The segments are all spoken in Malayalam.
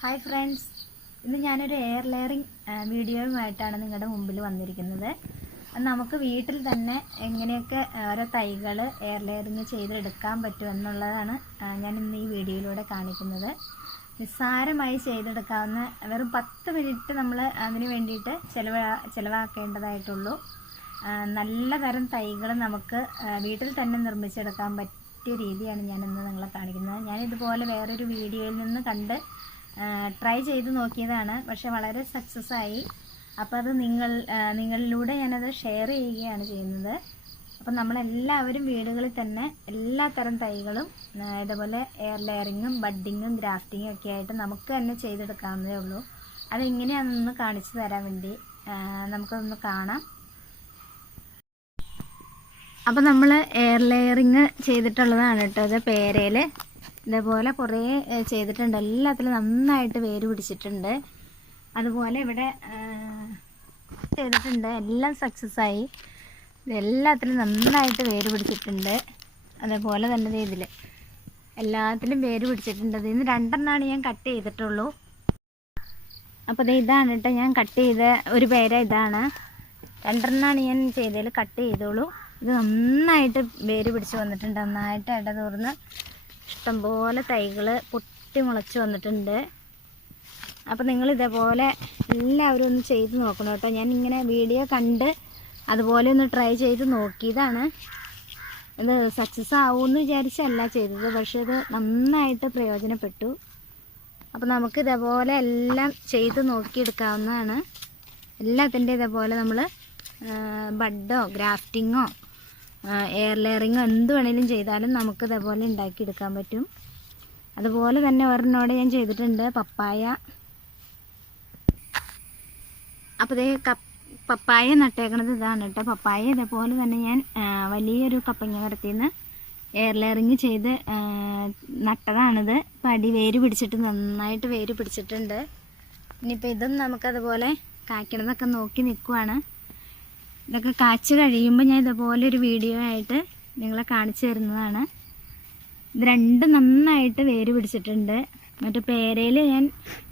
ഹായ് ഫ്രണ്ട്സ്, ഇന്ന് ഞാനൊരു എയർ ലെയറിംഗ് വീഡിയോയുമായിട്ടാണ് നിങ്ങളുടെ മുമ്പിൽ വന്നിരിക്കുന്നത്. നമുക്ക് വീട്ടിൽ തന്നെ എങ്ങനെയൊക്കെ ഓരോ തൈകൾ എയർ ലെയറിംഗ് ചെയ്തെടുക്കാൻ പറ്റും എന്നുള്ളതാണ് ഞാൻ ഇന്ന് ഈ വീഡിയോയിലൂടെ കാണിക്കുന്നത്. നിസ്സാരമായി ചെയ്തെടുക്കാവുന്ന വെറും 10 മിനിറ്റ് നമ്മൾ അതിന് വേണ്ടിയിട്ട് ചിലവാക്കേണ്ടതായിട്ടുള്ളൂ. നല്ല തരം തൈകൾ നമുക്ക് വീട്ടിൽ തന്നെ നിർമ്മിച്ചെടുക്കാൻ പറ്റിയ രീതിയാണ് ഞാനിന്ന് നിങ്ങളെ കാണിക്കുന്നത്. ഞാനിതുപോലെ വേറൊരു വീഡിയോയിൽ നിന്ന് കണ്ട് ട്രൈ ചെയ്ത് നോക്കിയതാണ്, പക്ഷെ വളരെ സക്സസ് ആയി. അപ്പോൾ അത് നിങ്ങളിലൂടെ ഞാനത് ഷെയർ ചെയ്യുകയാണ് ചെയ്യുന്നത്. അപ്പം നമ്മളെല്ലാവരും വീടുകളിൽ തന്നെ എല്ലാ തരം തൈകളും ഇതുപോലെ എയർ ലെയറിങ്ങും ബഡ്ഡിങ്ങും ഗ്രാഫ്റ്റിങ്ങും ഒക്കെ ആയിട്ട് നമുക്ക് തന്നെ ചെയ്തെടുക്കാവുന്നതേ ഉള്ളൂ. അതെങ്ങനെയാണെന്ന് കാണിച്ചു തരാൻ വേണ്ടി നമുക്കതൊന്ന് കാണാം. അപ്പോൾ നമ്മൾ എയർ ലെയറിങ് ചെയ്തിട്ടുള്ളതാണ് കേട്ടോ. ഇത് പേരയിൽ ഇതേപോലെ കുറേ ചെയ്തിട്ടുണ്ട്. എല്ലാത്തിലും നന്നായിട്ട് വേര് പിടിച്ചിട്ടുണ്ട്. അതുപോലെ ഇവിടെ ചെയ്തിട്ടുണ്ട്, എല്ലാം സക്സസ് ആയി. എല്ലാത്തിലും നന്നായിട്ട് വേര് പിടിച്ചിട്ടുണ്ട്. അതേപോലെ തന്നെ ഇതിൽ എല്ലാത്തിലും വേര് പിടിച്ചിട്ടുണ്ട്. ഇതിന് 2 എണ്ണമാണ് ഞാൻ കട്ട് ചെയ്തിട്ടുള്ളൂ. അപ്പോൾ ഇതാണ് കേട്ടോ ഞാൻ കട്ട് ചെയ്ത ഒരു പേര. ഇതാണ് 2 എണ്ണമാണ് ഞാൻ ചെയ്തതിൽ കട്ട് ചെയ്തോളൂ. ഇത് നന്നായിട്ട് വേര് പിടിച്ച് വന്നിട്ടുണ്ട്. നന്നായിട്ട് ഇടതൂർന്ന് ഇഷ്ടംപോലെ തൈകൾ പൊട്ടി മുളച്ച് വന്നിട്ടുണ്ട്. അപ്പോൾ നിങ്ങൾ ഇതേപോലെ എല്ലാവരും ഒന്ന് ചെയ്ത് നോക്കണം കേട്ടോ. ഞാൻ ഇങ്ങനെ വീഡിയോ കണ്ട് അതുപോലെ ഒന്ന് ട്രൈ ചെയ്ത് നോക്കിയതാണ്. ഇത് സക്സസ് ആവുമെന്ന് വിചാരിച്ചല്ല ചെയ്തത്, പക്ഷേ ഇത് നന്നായിട്ട് പ്രയോജനപ്പെട്ടു. അപ്പോൾ നമുക്ക് ഇതേപോലെ എല്ലാം ചെയ്ത് നോക്കിയെടുക്കാവുന്നതാണ്. എല്ലാത്തിൻ്റെ ഇതേപോലെ നമ്മൾ ബഡോ ഗ്രാഫ്റ്റിങ്ങോ എയർ ലെയറിങ്ങോ എന്ത് വേണേലും ചെയ്താലും നമുക്ക് ഇതേപോലെ ഉണ്ടാക്കിയെടുക്കാൻ പറ്റും. അതുപോലെ തന്നെ ഒരെണ്ണോടെ ഞാൻ ചെയ്തിട്ടുണ്ട് പപ്പായ. അപ്പോൾ പപ്പായ നട്ടേക്കണത് ഇതാണ് കേട്ടോ. പപ്പായ ഇതേപോലെ തന്നെ ഞാൻ വലിയൊരു കപ്പങ്ങ മരത്തിൽ നിന്ന് എയർ ലെയറിങ് ചെയ്ത് നട്ടതാണിത്. അപ്പോൾ അടി വേര് പിടിച്ചിട്ട് നന്നായിട്ട് വേര് പിടിച്ചിട്ടുണ്ട്. ഇനിയിപ്പോൾ ഇതും നമുക്കതുപോലെ കായ്ക്കണതൊക്കെ നോക്കി നിൽക്കുവാണ്. ഇതൊക്കെ കാച്ച് കഴിയുമ്പോൾ ഞാൻ ഇതുപോലെ ഒരു വീഡിയോ ആയിട്ട് നിങ്ങളെ കാണിച്ചു തരുന്നതാണ്. ഇത് 2 നന്നായിട്ട് വേര് പിടിച്ചിട്ടുണ്ട്. മറ്റു പേരയിൽ ഞാൻ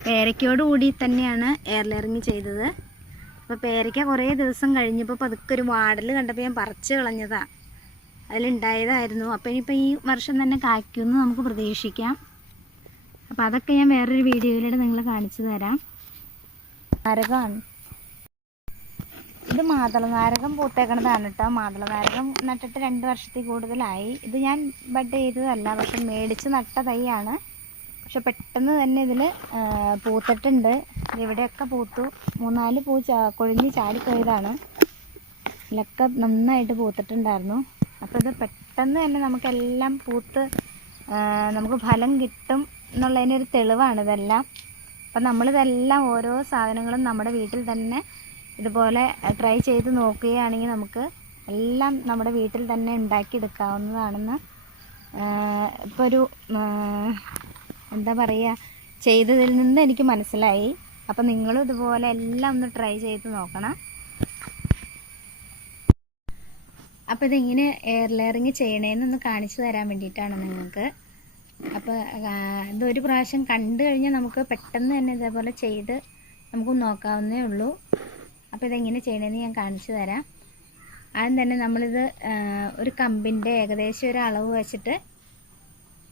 പേരയ്ക്കോട് കൂടി തന്നെയാണ് എയർ ലെയറിങ് ചെയ്തത്. അപ്പോൾ പേരയ്ക്ക കുറേ ദിവസം കഴിഞ്ഞപ്പോൾ പതുക്കെ ഒരു വാടൽ കണ്ടപ്പോൾ ഞാൻ പറിച്ച് കളഞ്ഞതാണ്. അതിലുണ്ടായതായിരുന്നു. അപ്പോൾ ഇനിയിപ്പോൾ ഈ വർഷം തന്നെ കായ്ക്കുമെന്ന് നമുക്ക് പ്രതീക്ഷിക്കാം. അപ്പോൾ അതൊക്കെ ഞാൻ വേറൊരു വീഡിയോയിലൂടെ നിങ്ങളെ കാണിച്ചു തരാം. നാരകമാണ് ഇത്. മാതളനാരകം പൂത്തേക്കണതാണ് കേട്ടോ. മാതളനാരകം നട്ടിട്ട് 2 വർഷത്തിൽ കൂടുതലായി. ഇത് ഞാൻ ബഡ് ചെയ്തതല്ല, പക്ഷെ മേടിച്ച് നട്ട തൈയാണ്. പക്ഷെ പെട്ടെന്ന് തന്നെ ഇതിൽ പൂത്തിട്ടുണ്ട്. ഇവിടെയൊക്കെ പൂത്തു. 3-4 പൂ കൊഴിഞ്ഞ് ചാടിപ്പോയതാണ്. ഇതിലൊക്കെ നന്നായിട്ട് പൂത്തിട്ടുണ്ടായിരുന്നു. അപ്പോൾ ഇത് പെട്ടെന്ന് തന്നെ നമുക്കെല്ലാം പൂത്ത് നമുക്ക് ഫലം കിട്ടും എന്നുള്ളതിനൊരു തെളിവാണ് ഇതെല്ലാം. അപ്പം നമ്മളിതെല്ലാം ഓരോ സാധനങ്ങളും നമ്മുടെ വീട്ടിൽ തന്നെ ഇതുപോലെ ട്രൈ ചെയ്ത് നോക്കുകയാണെങ്കിൽ നമുക്ക് എല്ലാം നമ്മുടെ വീട്ടിൽ തന്നെ ഉണ്ടാക്കിയെടുക്കാവുന്നതാണെന്ന് ഇപ്പോൾ ഒരു എന്താ പറയുക, ചെയ്തതിൽ നിന്ന് എനിക്ക് മനസ്സിലായി. അപ്പോൾ നിങ്ങളും ഇതുപോലെ എല്ലാം ഒന്ന് ട്രൈ ചെയ്ത് നോക്കണം. അപ്പോൾ ഇതിങ്ങനെ എയർ ലെയറിങ് ചെയ്യണേന്നൊന്ന് കാണിച്ചു തരാൻ വേണ്ടിയിട്ടാണ് നിങ്ങൾക്ക്. അപ്പോൾ ഇതൊരു പ്രാവശ്യം കണ്ടു കഴിഞ്ഞാൽ നമുക്ക് പെട്ടെന്ന് തന്നെ ഇതേപോലെ ചെയ്ത് നമുക്ക് നോക്കാവുന്നേ ഉള്ളൂ. അപ്പോൾ ഇതെങ്ങനെ ചെയ്യണമെന്ന് ഞാൻ കാണിച്ചു തരാം. ആദ്യം തന്നെ നമ്മളിത് ഒരു കമ്പിൻ്റെ ഏകദേശം ഒരു അളവ് വെച്ചിട്ട്,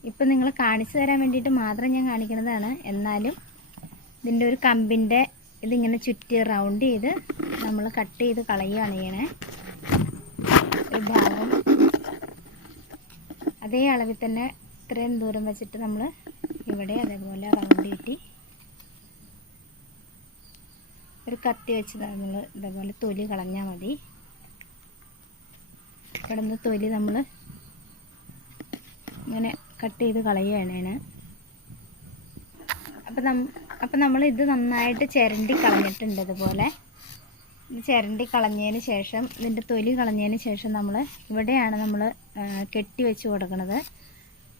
ഇപ്പം നിങ്ങൾ കാണിച്ചു തരാൻ വേണ്ടിയിട്ട് മാത്രം ഞാൻ കാണിക്കുന്നതാണ്. എന്നാലും ഇതിൻ്റെ ഒരു കമ്പിൻ്റെ ഇതിങ്ങനെ ചുറ്റി റൗണ്ട് ചെയ്ത് നമ്മൾ കട്ട് ചെയ്ത് കളയുകയാണ് ചെയ്യണേ. ഒരു ഭാഗം അതേ അളവിൽ തന്നെ ഇത്രയും ദൂരം വെച്ചിട്ട് നമ്മൾ ഇവിടെ അതേപോലെ റൗണ്ട് കിട്ടി ഒരു കത്തി വെച്ച് നമ്മൾ ഇതേപോലെ തൊലി കളഞ്ഞാൽ മതി. ഇവിടെ നിന്ന് തൊലി നമ്മൾ ഇങ്ങനെ കട്ട് ചെയ്ത് കളയുകയാണ്. അപ്പം നമ്മൾ ഇത് നന്നായിട്ട് ചിരണ്ടി കളഞ്ഞിട്ടുണ്ട്. ഇതുപോലെ ഇത് ചിരണ്ടി കളഞ്ഞതിന് ശേഷം ഇതിൻ്റെ തൊലി കളഞ്ഞതിന് ശേഷം നമ്മൾ ഇവിടെയാണ് നമ്മൾ കെട്ടി വെച്ച് കൊടുക്കുന്നത്.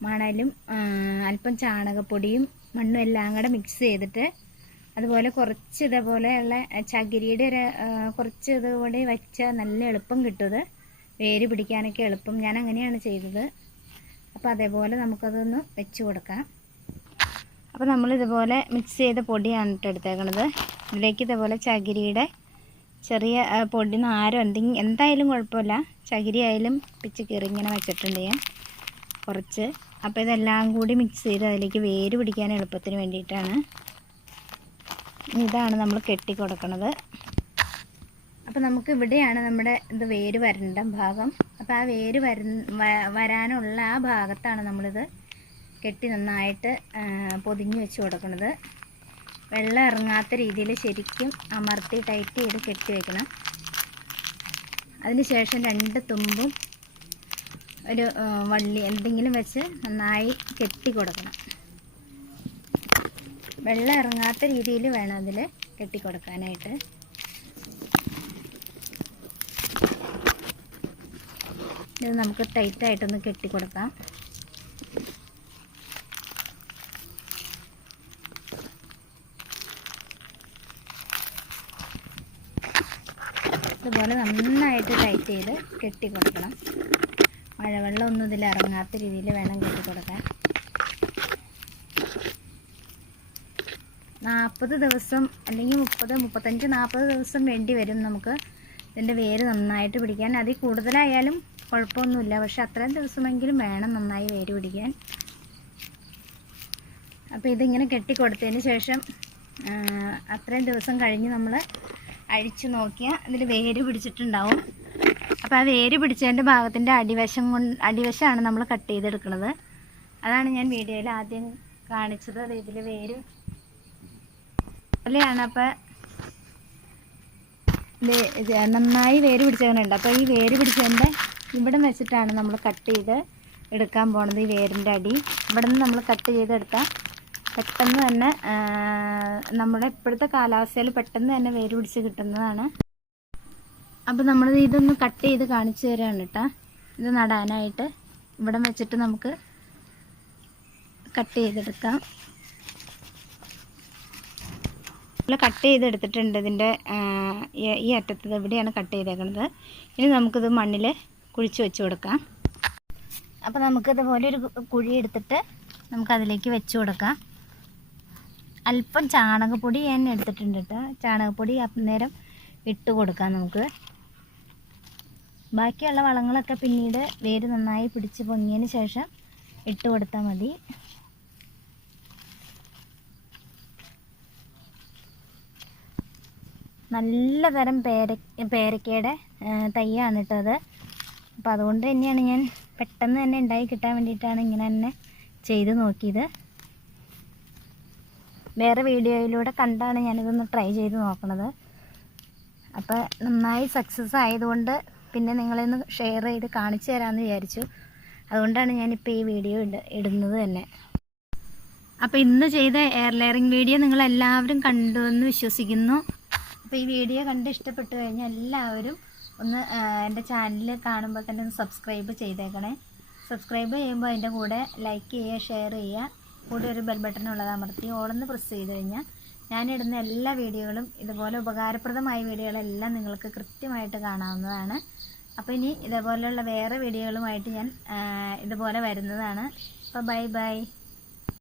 മണലും അല്പം ചാണകപ്പൊടിയും മണ്ണും എല്ലാം കൂടെ മിക്സ് ചെയ്തിട്ട്, അതുപോലെ കുറച്ച് ഇതേപോലെയുള്ള ചകിരിയുടെ കുറച്ച് ഇതുകൂടി വെച്ചാൽ നല്ല എളുപ്പം കിട്ടും. ഇത് വേര് പിടിക്കാനൊക്കെ എളുപ്പം. ഞാൻ അങ്ങനെയാണ് ചെയ്തത്. അപ്പോൾ അതേപോലെ നമുക്കതൊന്ന് വെച്ച് കൊടുക്കാം. അപ്പോൾ നമ്മളിതുപോലെ മിക്സ് ചെയ്ത പൊടിയാണ് ഇട്ട് എടുത്തേക്കണത്. ഇതിലേക്ക് ഇതുപോലെ ചകിരിയുടെ ചെറിയ പൊടി നാരോ എന്തായാലും കുഴപ്പമില്ല, ചകിരി ആയാലും പിച്ച് കീറി ഇങ്ങനെ വെച്ചിട്ടുണ്ട് ഞാൻ കുറച്ച്. അപ്പോൾ ഇതെല്ലാം കൂടി മിക്സ് ചെയ്ത് അതിലേക്ക് വേര് പിടിക്കാൻ എളുപ്പത്തിന് വേണ്ടിയിട്ടാണ്. ഇതാണ് നമ്മൾ കെട്ടി കൊടുക്കുന്നത്. അപ്പോൾ നമുക്ക് ഇവിടെയാണ് നമ്മുടെ ഇത് വേര് വരേണ്ട ഭാഗം. അപ്പോൾ ആ വേര് വരാനുള്ള ആ ഭാഗത്താണ് നമ്മളിത് കെട്ടി നന്നായിട്ട് പൊതിഞ്ഞ് വെച്ച് കൊടുക്കുന്നത്. വെള്ളം ഇറങ്ങാത്ത രീതിയിൽ ശരിക്കും അമർത്തി ടൈറ്റ് ചെയ്ത് കെട്ടി വയ്ക്കണം. അതിന് ശേഷം 2 തുമ്പും ഒരു വള്ളി എന്തെങ്കിലും വെച്ച് നന്നായി കെട്ടി കൊടുക്കണം. വെള്ളം ഇറങ്ങാത്ത രീതിയിൽ വേണം അതിൽ കെട്ടി കൊടുക്കാനായിട്ട്. ഇത് നമുക്ക് ടൈറ്റായിട്ടൊന്ന് കെട്ടി കൊടുക്കാം. ഇതുപോലെ നന്നായിട്ട് ടൈറ്റ് ചെയ്ത് കെട്ടി കൊടുക്കണം. മഴവെള്ളം ഒന്നും ഇതിൽ ഇറങ്ങാത്ത രീതിയിൽ വേണം കെട്ടി കൊടുക്കാൻ. 40 ദിവസം അല്ലെങ്കിൽ 30, 35, 40 ദിവസം വേണ്ടി വരും നമുക്ക് ഇതിൻ്റെ വേര് നന്നായിട്ട് പിടിക്കാൻ. അതിൽ കൂടുതലായാലും കുഴപ്പമൊന്നുമില്ല, പക്ഷെ അത്രയും ദിവസമെങ്കിലും വേണം നന്നായി വേര് പിടിക്കാൻ. അപ്പോൾ ഇതിങ്ങനെ കെട്ടിക്കൊടുത്തതിന് ശേഷം അത്രയും ദിവസം കഴിഞ്ഞ് നമ്മൾ അഴിച്ചു നോക്കിയാൽ ഇതിൽ വേര് പിടിച്ചിട്ടുണ്ടാവും. അപ്പോൾ ആ വേര് പിടിച്ചതിൻ്റെ ഭാഗത്തിൻ്റെ അടിവശമാണ് നമ്മൾ കട്ട് ചെയ്തെടുക്കുന്നത്. അതാണ് ഞാൻ വീഡിയോയിൽ ആദ്യം കാണിച്ചത്. അത് ഇതിൽ വേര് പോലെയാണ്. അപ്പോൾ നന്നായി വേര് പിടിച്ചവനുണ്ട്. അപ്പോൾ ഈ വേര് പിടിച്ചതിൻ്റെ ഇവിടെ വെച്ചിട്ടാണ് നമ്മൾ കട്ട് ചെയ്ത് എടുക്കാൻ പോണത്. ഈ വേരിൻ്റെ അടി ഇവിടെ നിന്ന് നമ്മൾ കട്ട് ചെയ്തെടുത്താൽ പെട്ടെന്ന് തന്നെ നമ്മുടെ ഇപ്പോഴത്തെ കാലാവസ്ഥയിൽ പെട്ടെന്ന് തന്നെ വേര് പിടിച്ച് കിട്ടുന്നതാണ്. അപ്പോൾ നമ്മൾ ഇതൊന്ന് കട്ട് ചെയ്ത് കാണിച്ചു തരാണ് കേട്ടോ. ഇത് നടാനായിട്ട് ഇവിടെ വെച്ചിട്ട് നമുക്ക് കട്ട് ചെയ്തെടുക്കാം. കട്ട് ചെയ്തെടുത്തിട്ടുണ്ട്. ഇതിൻ്റെ ഈ അറ്റത്ത് ഇവിടെയാണ് കട്ട് ചെയ്തേക്കുന്നത്. ഇനി നമുക്കിത് മണ്ണിൽ കുഴിച്ച് വെച്ച് കൊടുക്കാം. അപ്പോൾ നമുക്കിതുപോലെ ഒരു കുഴി എടുത്തിട്ട് നമുക്കതിലേക്ക് വെച്ച് കൊടുക്കാം. അല്പം ചാണകപ്പൊടി ഞാൻ എടുത്തിട്ടുണ്ട് കേട്ടോ. ചാണകപ്പൊടി അന്നേരം ഇട്ട് കൊടുക്കാം നമുക്ക്. ബാക്കിയുള്ള വളങ്ങളൊക്കെ പിന്നീട് വേര് നന്നായി പിടിച്ച് പൊങ്ങിയതിന് ശേഷം ഇട്ട് കൊടുത്താൽ മതി. നല്ല തരം പേരക്കയുടെ തൈയാണ് കേട്ടോ അത്. അപ്പോൾ അതുകൊണ്ട് തന്നെയാണ് ഞാൻ പെട്ടെന്ന് തന്നെ ഉണ്ടായി കിട്ടാൻ വേണ്ടിയിട്ടാണ് ഇങ്ങനെ തന്നെ ചെയ്ത് നോക്കിയത്. വേറെ വീഡിയോയിലൂടെ കണ്ടാണ് ഞാനിതൊന്ന് ട്രൈ ചെയ്ത് നോക്കണത്. അപ്പോൾ നന്നായി സക്സസ് ആയതുകൊണ്ട് പിന്നെ നിങ്ങളെയൊന്ന് ഷെയർ ചെയ്ത് കാണിച്ചു തരാമെന്ന് വിചാരിച്ചു. അതുകൊണ്ടാണ് ഞാനിപ്പോൾ ഈ വീഡിയോ ഇടുന്നത് തന്നെ. അപ്പോൾ ഇന്ന് ചെയ്ത എയർ ലെയറിങ് വീഡിയോ നിങ്ങളെല്ലാവരും കണ്ടു എന്ന് വിശ്വസിക്കുന്നു. അപ്പോൾ ഈ വീഡിയോ കണ്ട് ഇഷ്ടപ്പെട്ടു കഴിഞ്ഞാൽ എല്ലാവരും ഒന്ന് എൻ്റെ ചാനൽ കാണുമ്പോൾ തന്നെ ഒന്ന് സബ്സ്ക്രൈബ് ചെയ്തേക്കണേ. സബ്സ്ക്രൈബ് ചെയ്യുമ്പോൾ അതിൻ്റെ കൂടെ ലൈക്ക് ചെയ്യുക, ഷെയർ ചെയ്യുക, കൂടെ ഒരു ബെൽ ബട്ടൺ ഉള്ളത് അമർത്തി ഓളൊന്ന് പ്രസ് ചെയ്ത് കഴിഞ്ഞാൽ ഞാനിടുന്ന എല്ലാ വീഡിയോകളും ഇതുപോലെ ഉപകാരപ്രദമായ വീഡിയോകളെല്ലാം നിങ്ങൾക്ക് കൃത്യമായിട്ട് കാണാവുന്നതാണ്. അപ്പോൾ ഇനി ഇതേപോലെയുള്ള വേറെ വീഡിയോകളുമായിട്ട് ഞാൻ ഇതുപോലെ വരുന്നതാണ്. അപ്പോൾ ബൈ ബൈ.